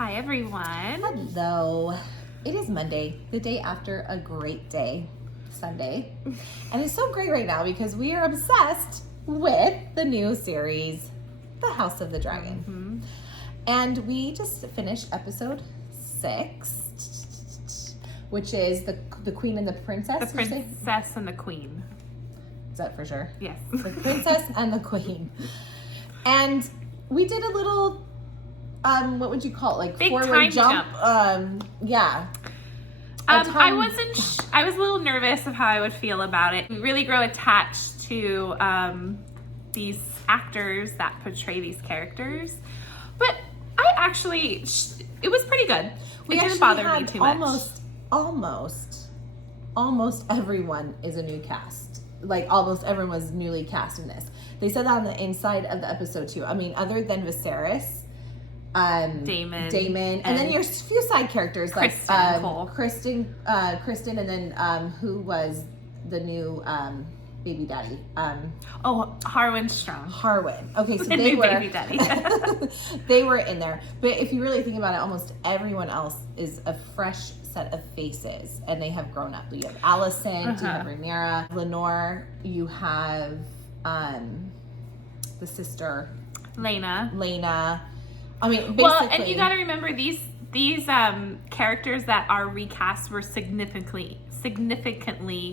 Hi, everyone. Hello. It is Monday, the day after a great day, Sunday. And it's so great right now because we are obsessed with the new series, The House of the Dragon. Mm-hmm. And we just finished episode 6, which is the Queen and the Princess. The Princess and the Queen. Is that for sure? Yes. The Princess and the Queen. And we did a little, what would you call it? Like big forward time jump. Yeah. I was a little nervous of how I would feel about it. We really grow attached to these actors that portray these characters. But I actually, it was pretty good. It didn't bother me too much. Almost everyone is a new cast. Like almost everyone was newly cast in this. They said that on the inside of the episode too. I mean, other than Viserys, Daemon, and then your few side characters like Kristen, and then who was the new baby daddy? Harwin Strong. Harwin. Okay, so they were baby daddy. They were in there, but if you really think about it, almost everyone else is a fresh set of faces, and they have grown up. You have Alicent, you have Rhaenyra, Lenore, you have the sister Leana. I mean, basically. Well, and you got to remember these characters that are recast were significantly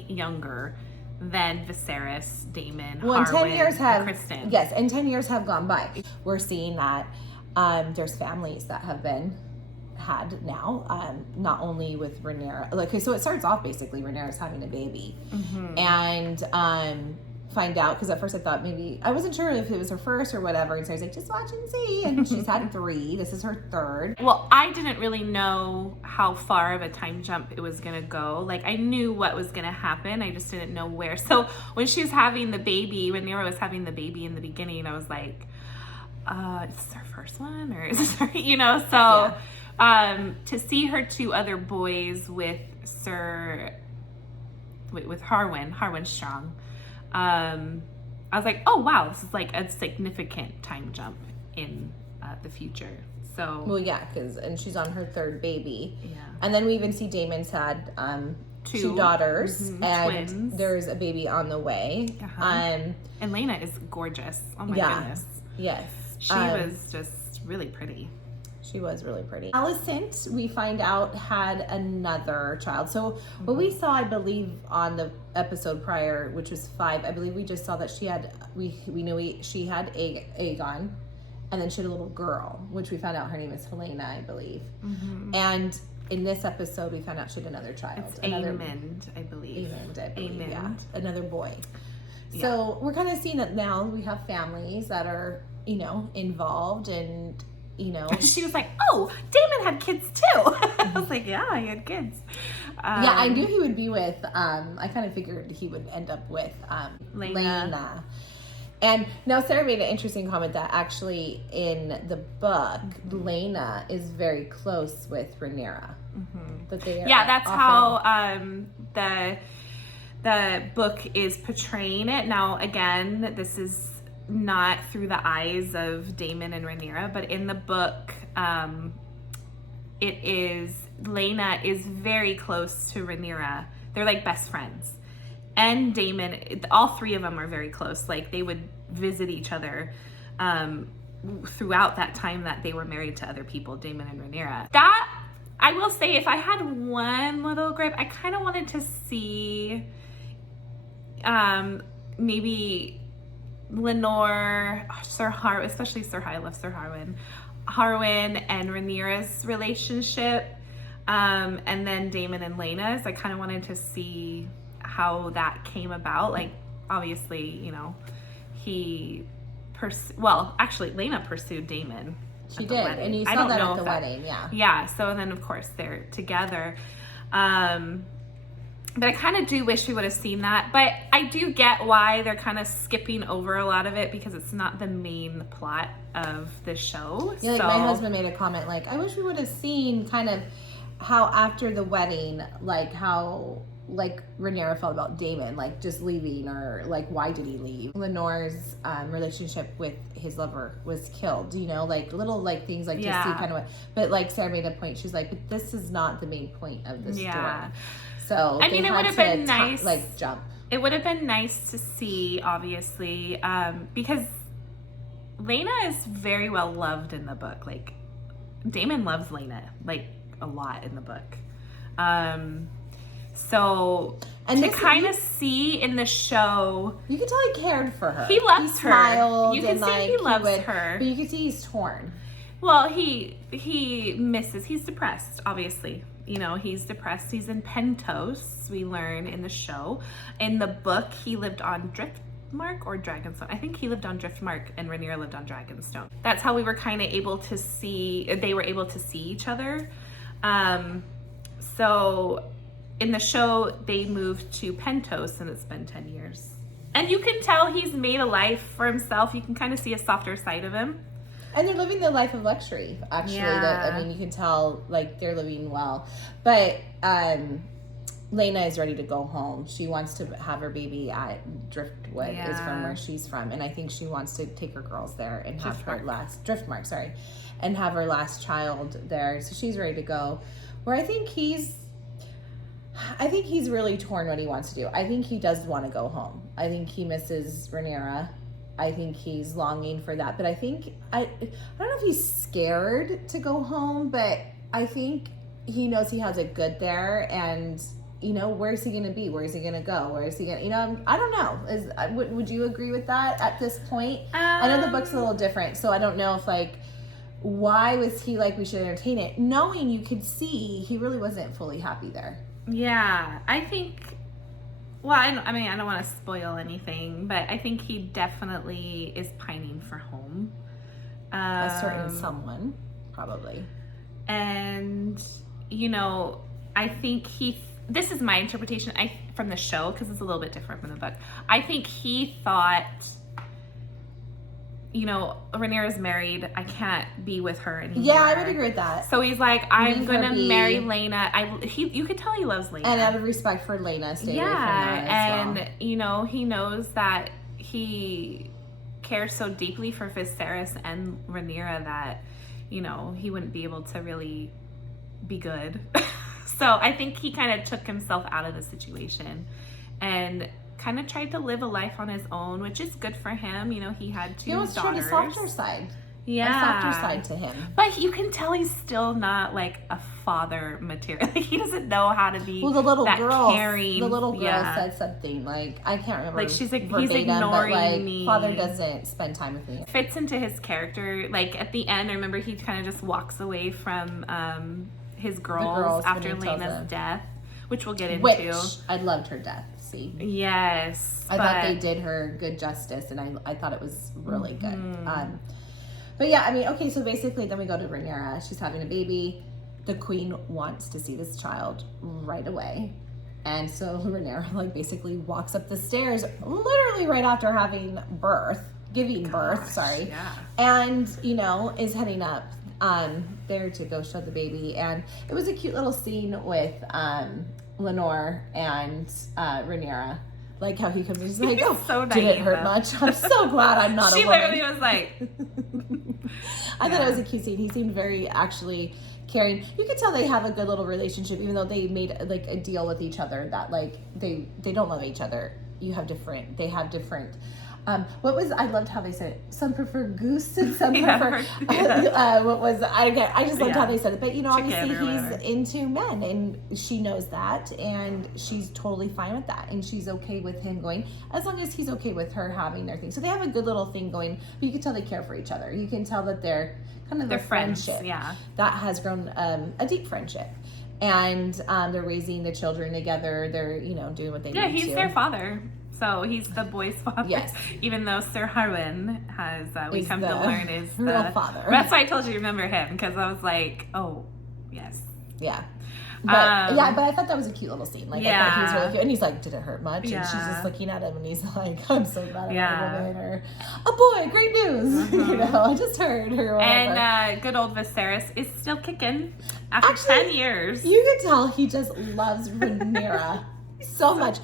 younger than Viserys, Daemon, Harwin, and Kristen. Yes, and 10 years have gone by. We're seeing that there's families that have been had now, not only with Rhaenyra. Like, okay, so it starts off basically Rhaenyra's having a baby, and find out, because at first I thought maybe, I wasn't sure if it was her first or whatever, and so I was like, just watch and see, and she's had 3. This is her 3rd. Well, I didn't really know how far of a time jump it was gonna go. Like, I knew what was gonna happen, I just didn't know where. So when she was having the baby, when Rhaenyra was having the baby in the beginning, I was like, is this her first one, or is this her, so to see her 2 other boys with Harwin Strong, I was like, oh wow, this is like a significant time jump in the future. So well, yeah, and she's on her 3rd baby, and then we even see Daemon's had 2 daughters, and twins. There's a baby on the way. And Leana is gorgeous. Oh my goodness. Yes, she was just really pretty. She was really pretty. Alicent, we find out, had another child. So what we saw, I believe, on the episode prior, which was 5, I believe we just saw that she had, she had Aegon, and then she had a little girl, which we found out her name is Helena, I believe. And in this episode, we found out she had another child. It's Aemond, I believe. Aemond, yeah. Another boy. Yeah. So we're kind of seeing that now we have families that are, involved, and she was like, oh, Daemon had kids too. I was like, yeah, he had kids. Yeah, I knew he would be with, I kind of figured he would end up with Leana. And now Sarah made an interesting comment that actually in the book, Leana is very close with Rhaenyra. That they are that's how the book is portraying it. Now, again, this is not through the eyes of Daemon and Rhaenyra, but in the book, Leana is very close to Rhaenyra. They're like best friends. And Daemon, all 3 of them are very close. Like, they would visit each other throughout that time that they were married to other people, Daemon and Rhaenyra. That, I will say, if I had one little gripe, I kind of wanted to see maybe Lenore, especially I love Sir Harwin and Rhaenyra's relationship, and then Daemon and Leana's. I kind of wanted to see how that came about. Like, obviously, Leana pursued Daemon. She did, and you saw that at the wedding, yeah. Yeah, so then of course they're together. But I kind of do wish we would have seen that. But I do get why they're kind of skipping over a lot of it, because it's not the main plot of the show. Yeah, like my husband made a comment like, I wish we would have seen kind of how after the wedding, like how like Rhaenyra felt about Daemon, like just leaving, or like why did he leave? Lenore's relationship with his lover was killed, you know, like little like things like to see kind of what, but like Sarah made a point, she's like, but this is not the main point of the story. So I mean, it would have been nice, like jump. It would have been nice to see, obviously, because Leana is very well loved in the book. Like, Daemon loves Leana, like, a lot in the book. So, and to kind of see in the show... You can tell he cared for her. He loves her. Smiled, you can see he loves her. But you can see he's torn. Well, he misses... He's depressed, obviously. You know, he's depressed. He's in Pentos, we learn in the show. In the book, he lived on Driftmark or Dragonstone. I think he lived on Driftmark and Rhaenyra lived on Dragonstone. That's how we were kind of able to see... They were able to see each other. So... In the show, they moved to Pentos, and it's been 10 years. And you can tell he's made a life for himself. You can kind of see a softer side of him. And they're living the life of luxury, actually. Yeah. I mean, you can tell, like, they're living well. But Leana is ready to go home. She wants to have her baby at Driftwood, is from where she's from. And I think she wants to take her girls there and have her last... Driftmark, sorry. And have her last child there. So she's ready to go. Where I think he's really torn what he wants to do. I think he does want to go home. I think he misses Rhaenyra. I think he's longing for that. But I think, I don't know if he's scared to go home, but I think he knows he has it good there. And, you know, where is he going to be? Where is he going to go? Where is he going to, you know, I don't know. Would you agree with that at this point? I know the book's a little different, so I don't know if, like, why was he like, we should entertain it? Knowing you could see he really wasn't fully happy there. Yeah, I think, well, I mean, I don't want to spoil anything, but I think he definitely is pining for home. A certain someone, probably. And, you know, I think this is my interpretation from the show, because it's a little bit different from the book. I think he thought, you know, Rhaenyra's married. I can't be with her anymore. Yeah, I would agree with that. So he's like, I'm gonna marry Leana. You could tell he loves Leana, and out of respect for Leana, stay away from that as well. You know, he knows that he cares so deeply for Viserys and Rhaenyra that, you know, he wouldn't be able to really be good. So I think he kind of took himself out of the situation and kind of tried to live a life on his own, which is good for him. You know, he had two daughters. Showed a softer side. Yeah. A softer side to him. But you can tell he's still not like a father material. Like, he doesn't know how to be the little girl, caring. The little girl said something like, I can't remember. Like, she's like, verbatim, he's ignoring but, like, me. Father doesn't spend time with me. Fits into his character. Like, at the end, I remember he kind of just walks away from his girls after Lena's death, which we'll get into. Which, I loved her death. See. Yes. I thought they did her good justice, and I thought it was really good. But yeah, I mean, okay, so basically then we go to Rhaenyra. She's having a baby. The queen wants to see this child right away. And so Rhaenyra, like, basically walks up the stairs literally right after giving birth, and, you know, is heading up there to go show the baby. And it was a cute little scene with Lenore and Rhaenyra, like how he comes and he's like, oh, so did it hurt much? I'm so glad I'm not a woman. She literally was like... I thought it was a cute scene. He seemed very actually caring. You could tell they have a good little relationship, even though they made like a deal with each other that like they don't love each other. They have different I loved how they said it. Some prefer goose and some prefer I just loved how they said it. But, you know, obviously he's into men, and she knows that, and she's totally fine with that, and she's okay with him going, as long as he's okay with her having their thing. So they have a good little thing going, but you can tell they care for each other. You can tell that they're kind of a friendship that has grown a deep friendship. And they're raising the children together. They're, you know, doing what they need to. Yeah, he's their father. So he's the boy's father. Yes. Even though Sir Harwin has, we come to learn, is the real father. That's why I told you to remember him, because I was like, oh, yes. Yeah. But I thought that was a cute little scene. Like, I thought he was really cute. And he's like, did it hurt much? And she's just looking at him, and he's like, I'm so glad I'm not a woman. Or, oh boy, great news. You know, I just heard her. And good old Viserys is still kicking after 10 years. You could tell he just loves Rhaenyra so much.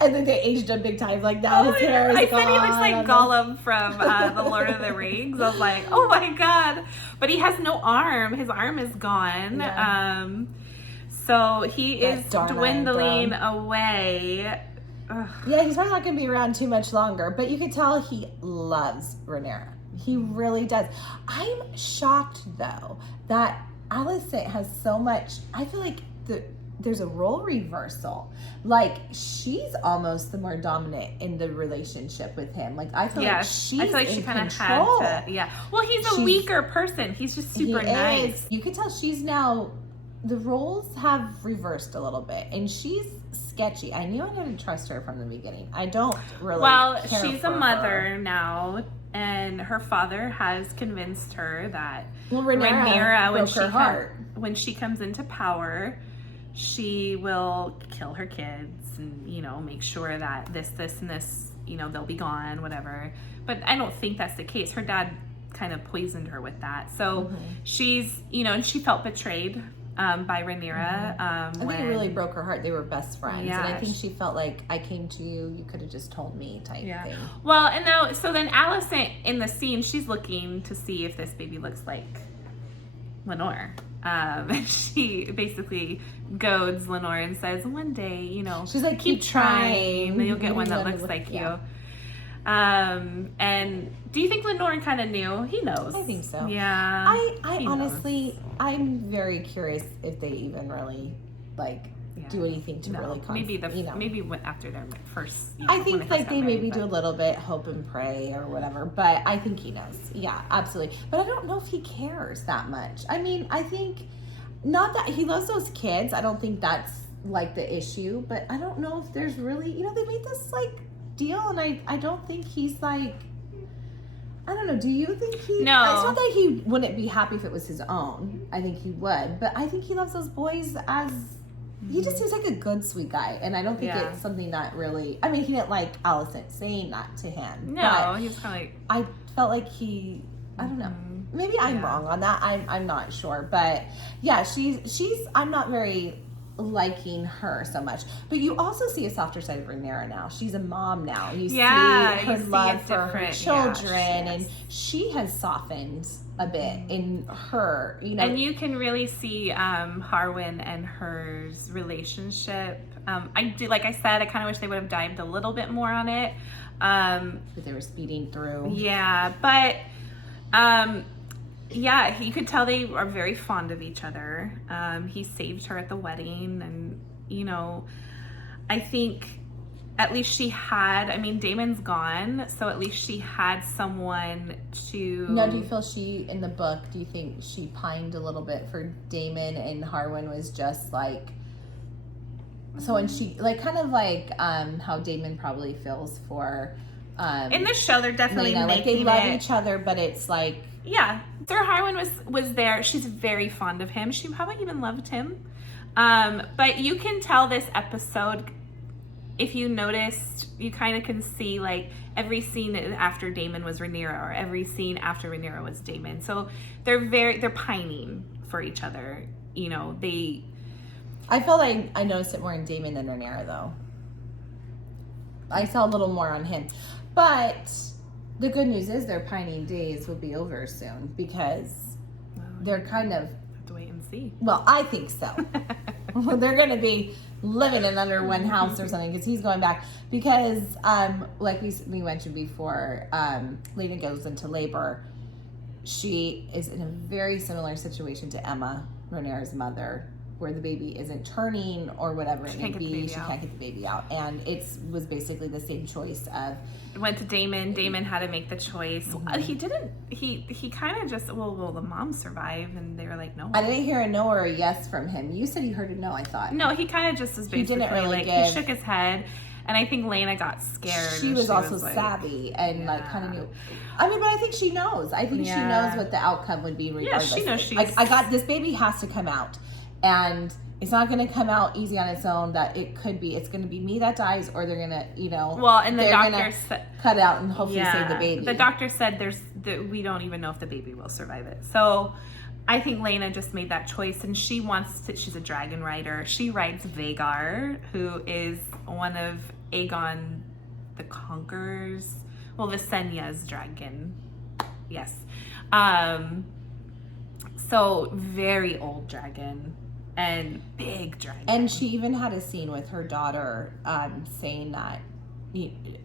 And then they aged him big time like that. His hair is I gone. said he looks like Gollum from The Lord of the Rings. I was like, oh my God. But he has no arm. His arm is gone. Yeah. So he is darn dwindling away. Ugh. Yeah, he's probably not going to be around too much longer. But you can tell he loves Rhaenyra. He really does. I'm shocked, though, that Alicent has so much. I feel like there's a role reversal. Like, she's almost the more dominant in the relationship with him. Like, I feel like she's in control. Had to. Yeah. Well, he's a weaker person. He's just super nice. You can tell she's now. The roles have reversed a little bit, and she's sketchy. I knew I didn't trust her from the beginning. I don't really. Well, care she's for a mother her. now, and her father has convinced her that Rhaenyra broke her heart. When she comes into power, she will kill her kids and, make sure that this, and this, they'll be gone, whatever. But I don't think that's the case. Her dad kind of poisoned her with that. So she's, and she felt betrayed by Rhaenyra. I think it really broke her heart. They were best friends. Yeah. And I think she felt like, I came to you, you could have just told me type thing. Well, and now, so then Alicent in the scene, she's looking to see if this baby looks like Lenore. And she basically goads Lenore and says, one day, she's like, keep trying, you'll get one that looks like you. And do you think Lenore kind of knew? He knows. I think so. Yeah. I honestly, I'm very curious if they even really do anything to really maybe after their first. I think they maybe do a little bit, hope and pray or whatever. But I think he knows. Yeah, absolutely. But I don't know if he cares that much. I mean, I think not that he loves those kids. I don't think that's the issue. But I don't know if there's really, they made this deal, and I don't think he's I don't know. Do you think he? No. It's not that he wouldn't be happy if it was his own. I think he would, but I think he loves those boys as. He just seems like a good, sweet guy, and I don't think it's something that really. I mean, he didn't like Alicent saying that to him. No, he was kind of I felt like he. I don't know. Maybe I'm wrong on that. I'm not sure, but yeah, she's. I'm not very liking her so much, but you also see a softer side of Rhaenyra now. She's a mom now. You see her love for her children, and she has softened a bit in her, And you can really see Harwin and her's relationship. I do, like I said, I kind of wish they would have dived a little bit more on it. But they were speeding through. Yeah, but yeah, you could tell they are very fond of each other. He saved her at the wedding, and I think at least she had. I mean, Daemon's gone, so at least she had someone to. Now, do you feel in the book? Do you think she pined a little bit for Daemon, and Harwin was just so, and she how Daemon probably feels for. In this show, they're definitely Leana. They love each other, but it's yeah. Sir Harwin was there. She's very fond of him. She probably even loved him. But you can tell this episode, if you noticed, you kind of can see every scene after Daemon was Rhaenyra, or every scene after Rhaenyra was Daemon. So they're pining for each other. I feel like I noticed it more in Daemon than Rhaenyra, though. I saw a little more on him. But the good news is their pining days will be over soon, because they're kind of... Have to wait and see. Well, I think so. They're going to be living in under one house or something, because he's going back. Because, like we mentioned before, Leana goes into labor. She is in a very similar situation to Emma, Rhaenyra's mother, where the baby isn't turning or whatever it may be. She can't get the baby out. And it was basically the same choice of... It went to Daemon. Daemon had to make the choice. He didn't... He kind of just... Well, the mom survived, and they were like, no. I didn't hear a no or a yes from him. You said he heard a no, I thought. No, he kind of just was basically he didn't really give... He shook his head, and I think Leana got scared. She was also savvy and kind of knew... I mean, but I think she knows. I think she knows what the outcome would be regardless. Yeah, she knows I got... This baby has to come out. And it's not going to come out easy on its own. That it's going to be me that dies, or they're going to, Well, and the doctor said, cut out and hopefully save the baby. The doctor said we don't even know if the baby will survive it. So I think Leana just made that choice, and she wants to. She's a dragon rider. She rides Vhagar, who is one of Aegon the Conqueror's, well, Visenya's dragon. Yes. So very old dragon and big dragon. And she even had a scene with her daughter saying that,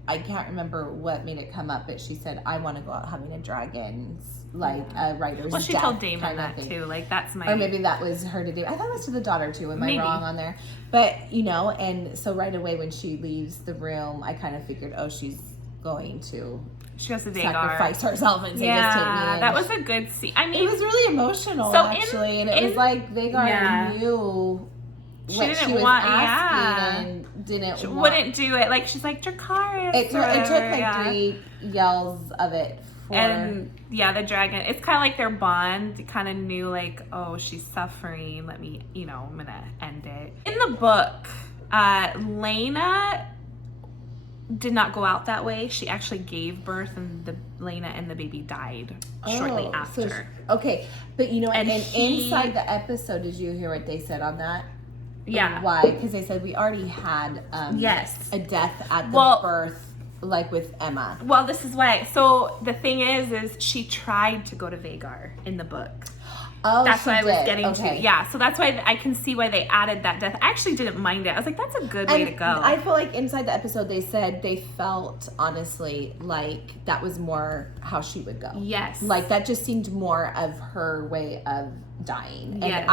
I can't remember what made it come up, but she said, I want to go out having a dragon's, like, a rider's Well, she death told Daemon kind of that thing. too. Like, that's my... Or maybe that was her to do. I thought it was to the daughter too. Am Maybe. I wrong on there? But, you know, and so right away when she leaves the room, I kind of figured, oh, she's going to She goes to Vhagar. sacrifice herself and say, Yeah, just take me in. that was a good scene. I mean... It was really emotional, So actually. And it was like Vhagar knew what she was asking and didn't wouldn't do it. Like, she's like, Dracarys. It took like 3 yells of it for... And yeah, the dragon, it's kind of like their bond kind of knew, like, oh, she's suffering. Let me, you know, I'm going to end it. In the book, Leana did not go out that way. She actually gave birth, and Leana and the baby died shortly after. Okay, but you know, and he, inside the episode, did you hear what they said on that? Yeah. Why? Because they said we already had yes, a death at the birth, like with Emma. Well, this is why. So the thing is she tried to go to Vhagar in the book. Oh, that's what I was getting to. Yeah, so that's why I can see why they added that death. I actually didn't mind it. I was like, that's a good way to go. I feel like inside the episode they said they felt honestly like that was more how she would go. Yes. Like that just seemed more of her way of dying. And yes.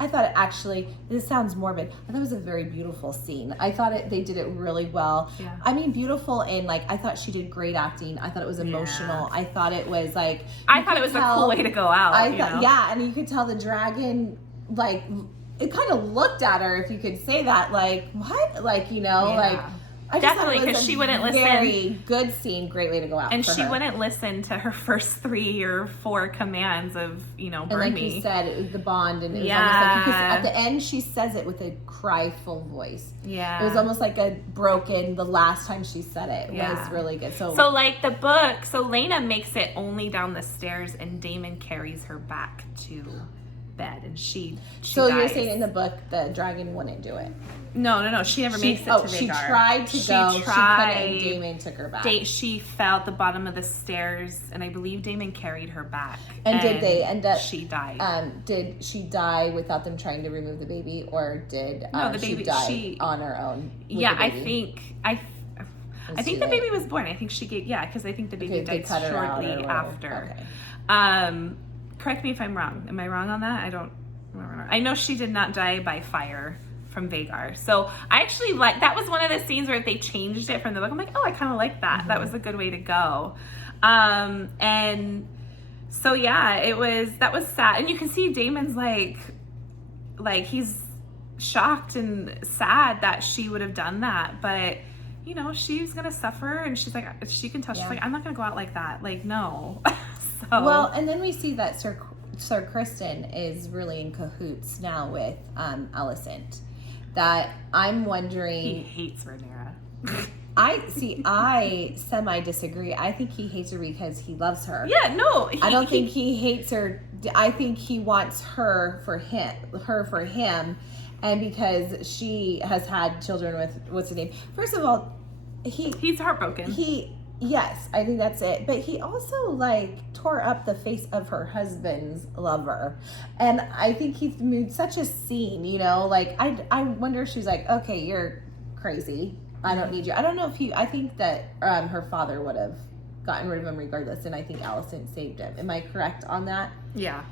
I thought it actually, this sounds morbid, I thought it was a very beautiful scene. I thought they did it really well. Yeah. I mean, beautiful, and like I thought she did great acting. I thought it was emotional. Yeah. I thought it was like, I thought it was a cool way to go out. I thought, yeah, and you could tell the dragon, like, it kind of looked at her, if you could say that, like, what? Like, you know, like, I just definitely, because she wouldn't listen. Very good scene, great way to go out. And for she her. wouldn't listen to her first 3 or 4 commands of, you know, burn and like me. you said, it was the bond, and it was almost like, because at the end she says it with a cryful voice. Yeah. It was almost like a broken, the last time she said it was really good. So like the book, so Leana makes it only down the stairs, and Daemon carries her back to bed, and she so dies. You're saying in the book the dragon wouldn't do it? No, she never makes it to Vhagar. She tried to go. She couldn't, and Daemon took her back. She fell at the bottom of the stairs, and I believe Daemon carried her back. And did they end up? She died. Did she die without them trying to remove the baby, or did no, the baby, she die on her own? Yeah, I think the baby was born. I think she gave, because I think the baby died shortly after. Okay. Correct me if I'm wrong. Am I wrong on that? I don't remember. I know she did not die by fire from Vhagar. So I actually like, that was one of the scenes where if they changed it from the book, I'm like, oh, I kind of like that. Mm-hmm. That was a good way to go. And so yeah, that was sad. And you can see Daemon's like he's shocked and sad that she would have done that. But you know, she's going to suffer, and she's like, she can tell, she's like, I'm not going to go out like that. Like, no. So. Well, and then we see that Sir Kristen is really in cahoots now with Alicent. That I'm wondering. He hates Rhaenyra. I semi disagree. I think he hates her because he loves her. Yeah, no. I don't think he hates her. I think he wants her for him, and because she has had children with, what's his name? First of all, he's heartbroken. Yes, I think that's it. But he also like tore up the face of her husband's lover. And I think he made such a scene, you know, like I wonder if she's like, okay, you're crazy. I don't need you. I don't know if I think that her father would have gotten rid of him regardless. And I think Alicent saved him. Am I correct on that? Yeah.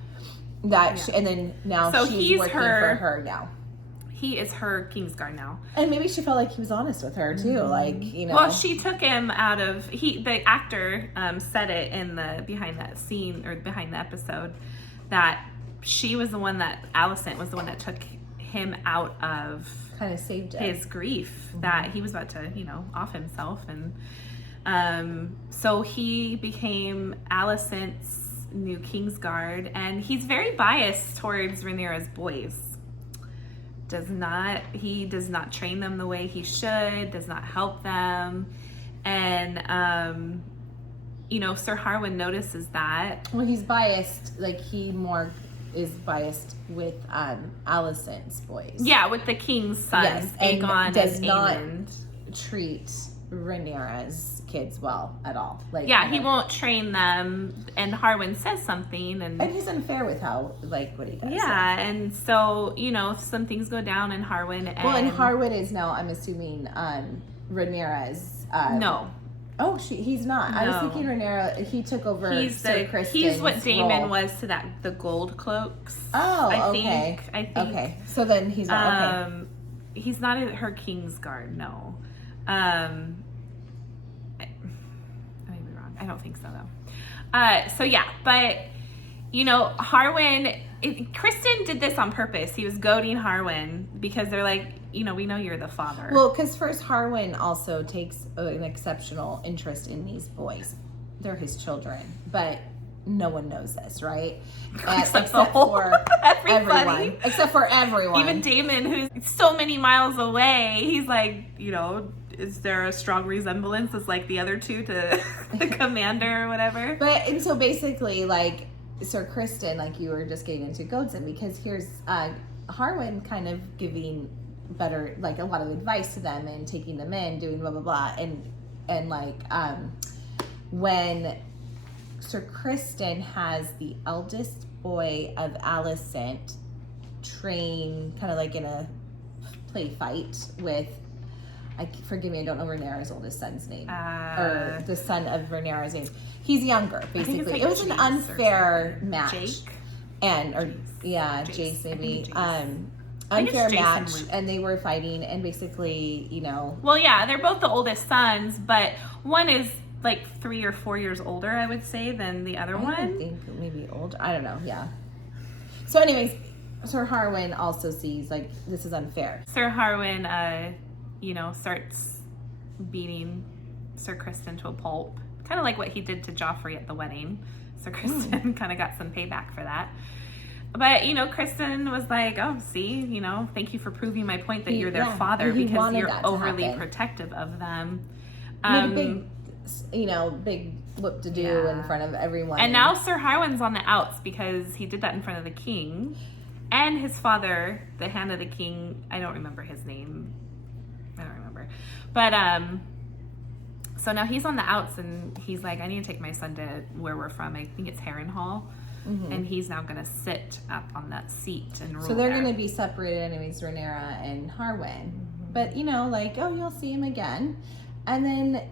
And then now so she's working for her now. He is her Kingsguard now. And maybe she felt like he was honest with her too. Mm-hmm. Like, you know. Well, she took him out of, the actor said it in the, behind that scene, or behind the episode, that she was the one that, Alicent was the one that took him out of. Kind of saved his grief, mm-hmm. that he was about to, you know, off himself. And so he became Alicent's new Kingsguard, and he's very biased towards Rhaenyra's boys. He does not train them the way he should, does not help them. And, you know, Sir Harwin notices that. Well, he's biased, like he more is biased with Alicent's boys. Yeah, with the king's sons, Yes, and Aegon does and not Aemond. treat Rhaenyra's kids well at all. Like, Yeah, he won't train them, and Harwin says something, and he's unfair with how, like, what he does. yeah, and so, you know, some things go down in Harwin. And Harwin is now, I'm assuming, Rhaenyra's. No. Oh, he's not. I was No. thinking Rhaenyra, he took over Sir Kristen's He's what Daemon role. was to the gold cloaks. Oh, I okay. think. Okay, so then he's not, okay. He's not her king's guard, no. I may be wrong. I don't think so, though. So yeah, but, you know, Harwin, Kristen did this on purpose. He was goading Harwin because they're like, you know, we know you're the father. Well, because first Harwin also takes an exceptional interest in these boys. They're his children, but no one knows this, right? Except for everyone. Except for everyone. Even Daemon, who's so many miles away, he's like, you know, is there a strong resemblance as like the other two to the commander or whatever? And so basically, like, Sir Kristen, like you were just getting into, goads him because here's Harwin kind of giving better, like, a lot of advice to them and taking them in, doing blah blah blah, and like when Sir Kristen has the eldest boy of Alicent train kind of like in a play fight with, forgive me, I don't know Rhaenyra's oldest son's name, or the son of Rhaenyra's name. He's younger, basically. Like it was an unfair match. Jake? Jace maybe. Jace. Unfair Jason match, Luke. and they were fighting, and basically, you know. Well, yeah, they're both the oldest sons, but one is like 3 or 4 years older, I would say, than the other one. I think maybe older. I don't know. Yeah. So, anyways, Sir Harwin also sees, like, this is unfair. Sir Harwin, you know, starts beating Sir Kristen to a pulp, kind of like what he did to Joffrey at the wedding. Sir Kristen kind of got some payback for that. But, you know, Kristen was like, oh, see, you know, thank you for proving my point that you're their father, because you're overly protective of them. Made a big whoop to do in front of everyone. And now Sir Harwin's on the outs because he did that in front of the king. And his father, the Hand of the King, I don't remember his name. I don't remember. But, so now he's on the outs, and he's like, I need to take my son to where we're from. I think it's Harrenhal. Mm-hmm. And he's now going to sit up on that seat and rule. So they're going to be separated anyways, Rhaenyra and Harwin. Mm-hmm. But, you know, like, oh, you'll see him again. And then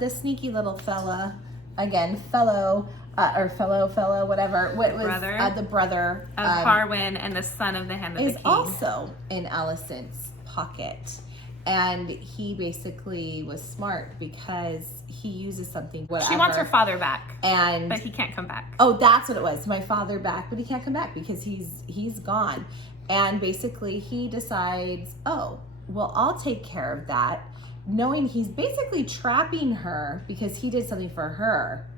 the sneaky little fella, again, fellow, whatever. What was brother the brother of Harwin and the son of the Hand of the King. Is also in Alicent's pocket. And he basically was smart because he uses something, whatever. She wants her father back, but he can't come back. Oh, that's what it was. My father back, but he can't come back because he's gone. And basically he decides, oh, well, I'll take care of that, knowing he's basically trapping her because he did something for her.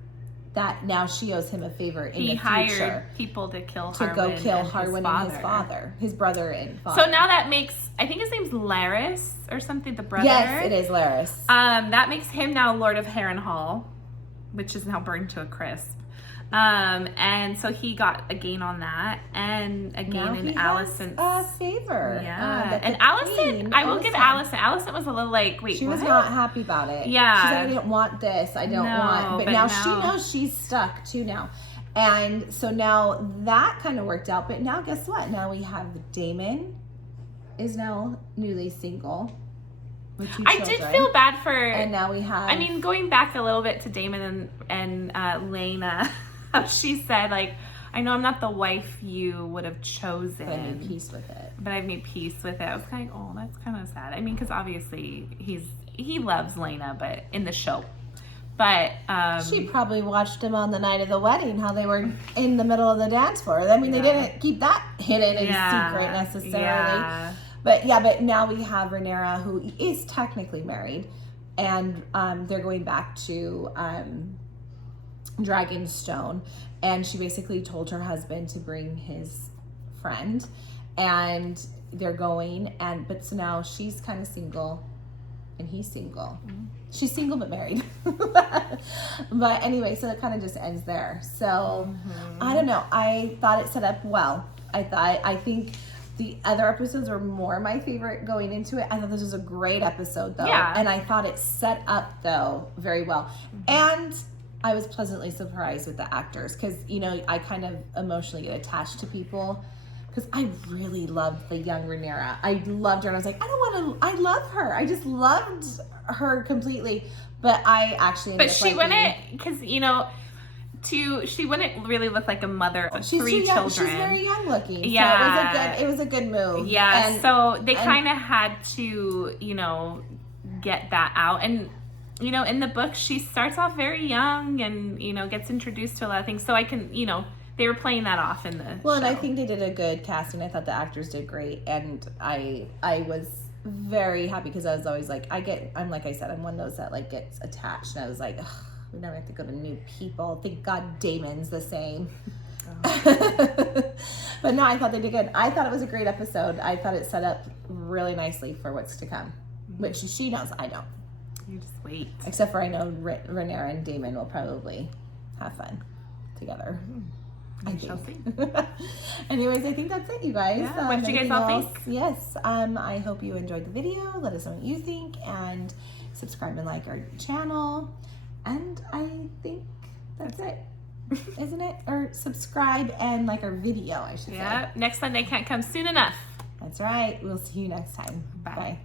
That now she owes him a favor in the future. He hired people to kill Harwin. To go kill Harwin and his father. His brother and father. So now that makes, I think his name's Larys or something, the brother. Yes, it is Larys. That makes him now Lord of Harrenhal, which is now burned to a crisp. And so he got a gain on that, and a gain in Alicent's a favor. Yeah, and Alicent, I will give Alicent. Alicent was a little like, wait, she was not happy about it. Yeah, she said, I didn't want this. I don't want. But now she knows she's stuck too now, and so now that kind of worked out. But now guess what? Now we have Daemon is now newly single. I did feel bad for, and now we have. I mean, going back a little bit to Daemon and Leana. She said, like, I know I'm not the wife you would have chosen. But I made peace with it. But I've made peace with it. I was kind of, oh, that's kind of sad. I mean, because obviously he loves Leana, but in the show. But she probably watched him on the night of the wedding, how they were in the middle of the dance floor. I mean, they didn't keep that hidden and secret necessarily. Yeah. But now we have Rhaenyra, who is technically married, and they're going back to Dragonstone, and she basically told her husband to bring his friend, and they're going, but so now she's kind of single, and he's single. She's single but married. But anyway, so it kind of just ends there. So I don't know. I thought it set up well. I think the other episodes were more my favorite going into it. I thought this was a great episode though. Yeah. And I thought it set up though very well. And I was pleasantly surprised with the actors because, you know, I kind of emotionally get attached to people because I really loved the young Rhaenyra. I loved her and I was like, I love her. I just loved her completely. But I actually ended But up she liking- wouldn't, because, you know, she wouldn't really look like a mother of She's 3 too young. children. She's very young looking. Yeah. So it was a good move. Yeah, And- so they kind of had to, you know, get that out. And, you know, in the book, she starts off very young and, you know, gets introduced to a lot of things. So I can, you know, they were playing that off in the Well, show. and I think they did a good casting. I thought the actors did great. And I was very happy because I was always like, I'm like I said, I'm one of those that like gets attached. And I was like, ugh, we never have to go to new people. Thank God Daemon's the same. But no, I thought they did good. I thought it was a great episode. I thought it set up really nicely for what's to come, which she knows, I don't. You just wait. Except for I know Rhaenyra and Daemon will probably have fun together. I shall think. Anyways, I think that's it, you guys. Yeah, what did you guys anything all else? think? Yes. I hope you enjoyed the video. Let us know what you think and subscribe and like our channel. And I think that's it. Isn't it? Or subscribe and like our video, I should say. Yeah, next Sunday can't come soon enough. That's right. We'll see you next time. Bye. Bye.